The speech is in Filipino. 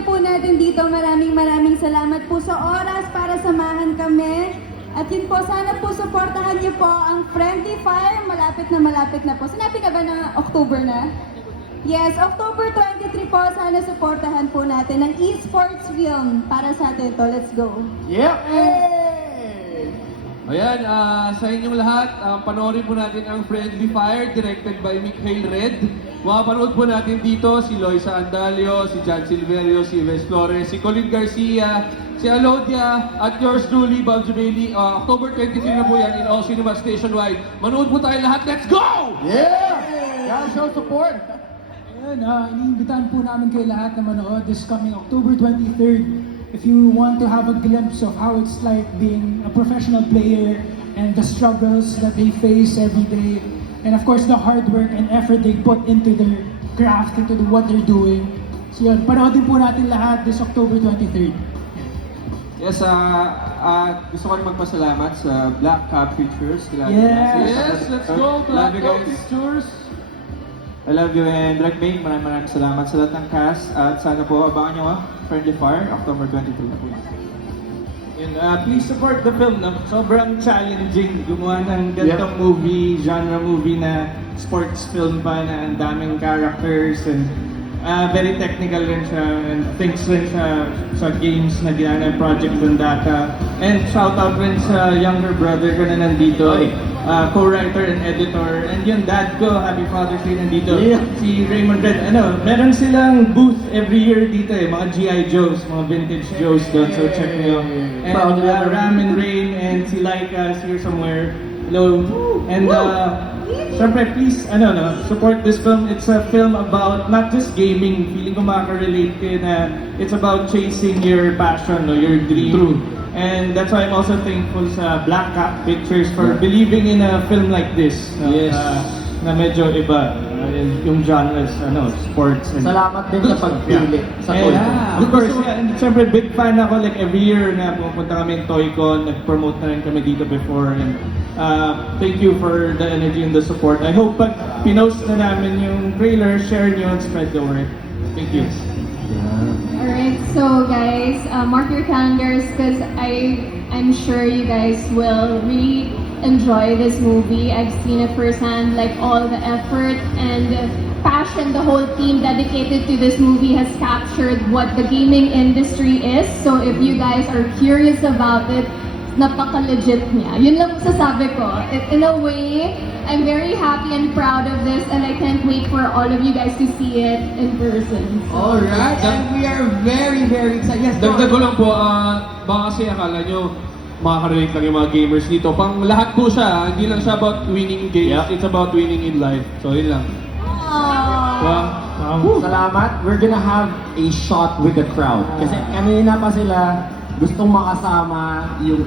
na po natin dito. Maraming salamat po sa oras para samahan kami. At yun po, sana po supportahan niyo po ang Friendly Fire. Malapit na po. Sinabi ka ba na October na? Yes, October 23 po. Sana supportahan po natin ang esports film para sa atin to. Let's go. Yep! Ayan, sa inyong lahat, panoorin po natin ang Friendly Fire, directed by Mikhail Red. Makapanood po natin dito si Loisa Andalio, si John Silverio, si Ives Flores, si Colin Garcia, si Alodia, at yours truly, Bal Jumeli. October 23 na po yan in all cinemas nationwide. Manood po tayo lahat. Let's go! Yeah! Gotta show support! Ayan, iniimbitahan po namin kayo lahat na manood this coming October 23rd. If you want to have a glimpse of how it's like being a professional player and the struggles that they face every day, and of course the hard work and effort they put into their craft, into what they're doing. So yun, panoodin po natin lahat this October 23rd. Yes, gusto ko rin magpasalamat sa Black Cap Pictures. Yes, let's go, Black Love you Dog guys. Pictures. I love you and Direct Main, maraming salamat sa lahat ng cast. At sana po, abangan nyo Friendly Fire, October 23 na po. And please support the film. No? Sobrang challenging gumawa ng ganitong movie, genre movie na sports film pa na ang daming characters and very technical rin siya and thanks rin sa games na ginana Project Bundaka. And shout out rin sa younger brother ko na nandito, co-writer and editor. And yung dad ko, Happy Father's Day nandito, si Raymond Red. Meron silang booth every year dito mga G.I. Joes, mga vintage Joes doon. So check nyo. And Ram and Rain and si Laika is here somewhere. Hello. And syempre, please, support this film. It's a film about not just gaming. Feeling ko makaka-relate kayo na it's about chasing your passion, no, your dream. True. And that's why I'm also thankful sa Black Cap Pictures for believing in a film like this. No? Yes. Na medyo iba. Yung genres, sports. And Salamat din sa pagpili sa and, toy. of course, and syempre big fan ako like every year na pumunta kami ng ToyCon, nag-promote na rin kami dito before and thank you for the energy and the support. I hope pag pinost na namin yung trailer, share nyo and spread the word. Thank you. Alright, so guys, mark your calendars because I'm sure you guys will really enjoy this movie. I've seen it firsthand, like all the effort and passion the whole team dedicated to this movie has captured what the gaming industry is. So if you guys are curious about it, napaka-legit niya. Yun lang masasabi ko. In a way, I'm very happy and proud of this and I can't wait for all of you guys to see it in person. Alright, and we are very excited. Yes, Dagdag ko lang po, baka kasi akala nyo, makaka-relate lang yung mga gamers dito. Pang lahat po siya, hindi lang siya about winning games, it's about winning in life. So yun lang. Diba? Salamat. We're gonna have a shot with the crowd. Kasi kanina pa sila gustong makasama yung